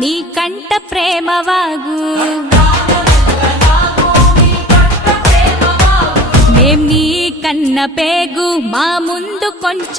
నీ కంట ప్రేమ వాగు మేం నీ కన్న పేగు మా ముందు కొంచెం